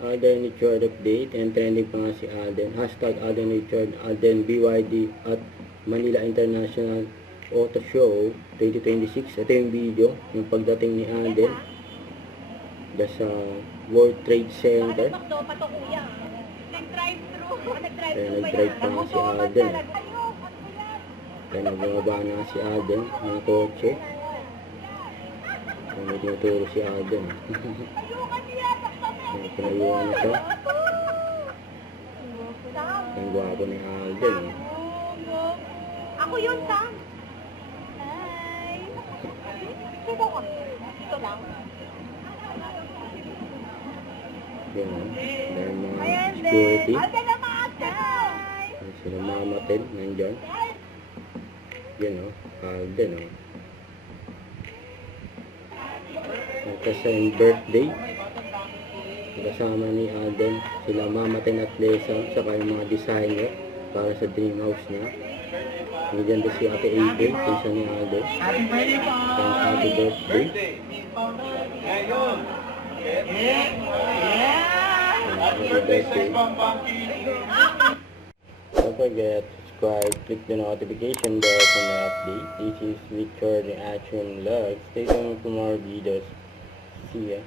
Alden Richard update, and trending pa nga si Alden. Hashtag Alden Richard, Alden BYD at Manila International Auto Show 2026. Ito yung video, yung pagdating ni Alden sa World Trade Center. Nag-drive pa nga si Alden. Kaya nagbababa na si Alden ng kotse. May tinuturo si Alden. Pinayuan na siya. Ang gwapo ni Alden. Ako yun, Sam. Hi. Sino ka? Ito lang. Yan. Dahil mga security. Alden na maatay. Sila mamatin. Nandyan. Yan o. Alden o. Kasi yung birthday. Kasama ni Alden. Sila mamatin at Lesa. Saka yung mga designer. Para sa dream house niya. Nandiyan doon si Ate Ade. Kaysa ni Alden. Happy birthday po! Happy birthday. Ngayon! Happy birthday. Don't forget to subscribe, click the notification bell for my update. This is Richard Action Vlog. Stay tuned for more videos. See ya.